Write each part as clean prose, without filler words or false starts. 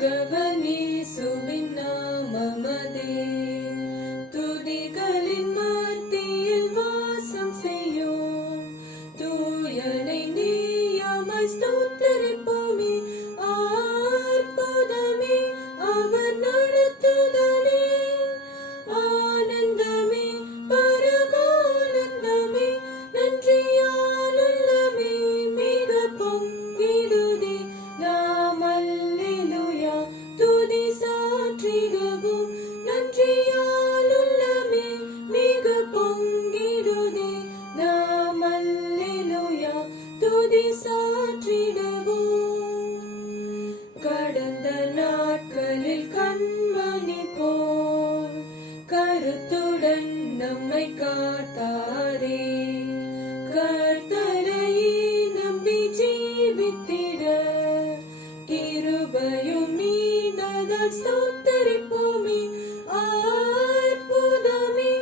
ஆண்டவன் இயேசுவின் நாமமதே துதிகளின் மத்தியில் வாசம் செய்யும். தூயனை நீயாமை ஸ்தோத்திரிப்போமே. அற்புதமே அவர் நடத்துதலே. ஆனந்தமே பரமானந்தமே நன்றியாலுள்ளமே மிக பொங்கிடுதே. நாம் அல்லேலூயா துதி சாற்றிடுவோம். நன்றியாலுள்ளமே மிக பொங்கிடுதே. நாம் அல்லேலூயா துதி சாற்றிடுவோம். கடந்த நாட்களில் கண்மணி போல் கருத்துடன் நம்மை காத்தாரே. கர்த்தரையே நம்பி ஜீவித்திட கிருபையும் நீண்டதால் ஸ்தோத்திரிப்போமே. அற்புதமே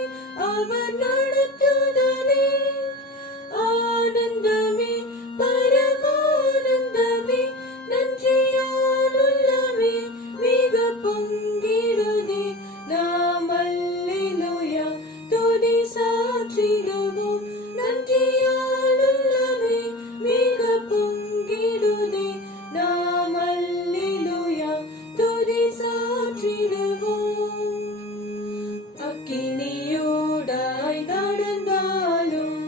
அவர் நடத்துதலே. ஆனந்தமே பரமானந்தமே நன்றியாலுள்ளமே மிக பொங்கிடுதே. நாம் அல்லேலூயா துதி சாற்றிடுவோம். நன்றியாலுள்ளமே மிக பொங்கிடுதே. நாம் அல்லேலூயா துதி சாற்றிடுவோம். அக்கினியோடாய் நடந்தாலும்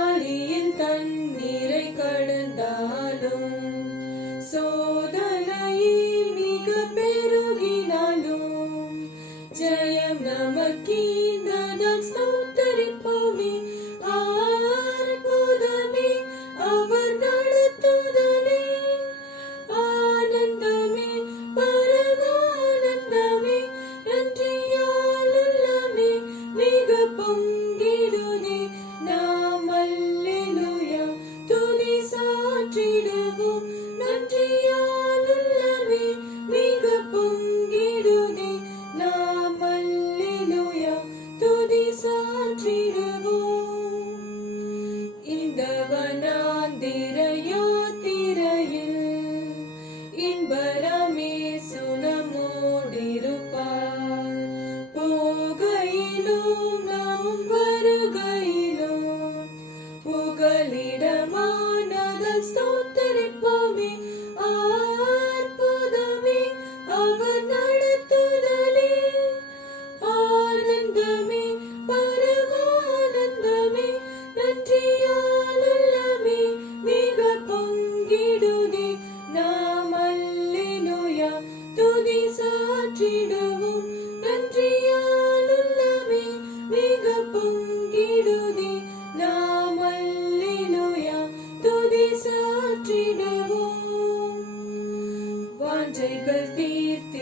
ஆழியின் தண்ணீரை கடந்தாலும் சோதனையில் மிக பெருகினாலும் ஜெயம் நமக்கீந்ததால் ஸ்தோத்திரிப்போமே. அற்புதமே அவர் நடத்துதலே. ஆனந்தமே பரமானந்தமே நன்றியாலுள்ளமே மிக பொங்கிடுதே. நாம் அல்லேலூயா துதி சாற்றிடுவோம். நன்றியாலுள்ளமே மிக பொங்கிடுதே. நாம் அல்லேலூயா துதி சாற்றிடுவோம். இந்த வனாந்திர யாத்திரையில் இன்பரமே சுனமோடிருப்பார். போகையிலும் நாம் வருகையிலும் புகலிடமானதால் ஸ்தோத்திரிப்போமே. அற்புதமே அவர் நடத்துதலே. ஆனந்தமே பரமானந்தமே நன்றியாலுள்ளமே மிக பொங்கிடுதே. நாம் அல்லேலூயா துதி சாற்றிடுவோம். நன்றியாலுள்ளமே மிக பொங்கிடுதே. நாம் அல்லேலூயா துதி சாற்றிடுவோம். வாஞ்சைகள் தீர்த்தி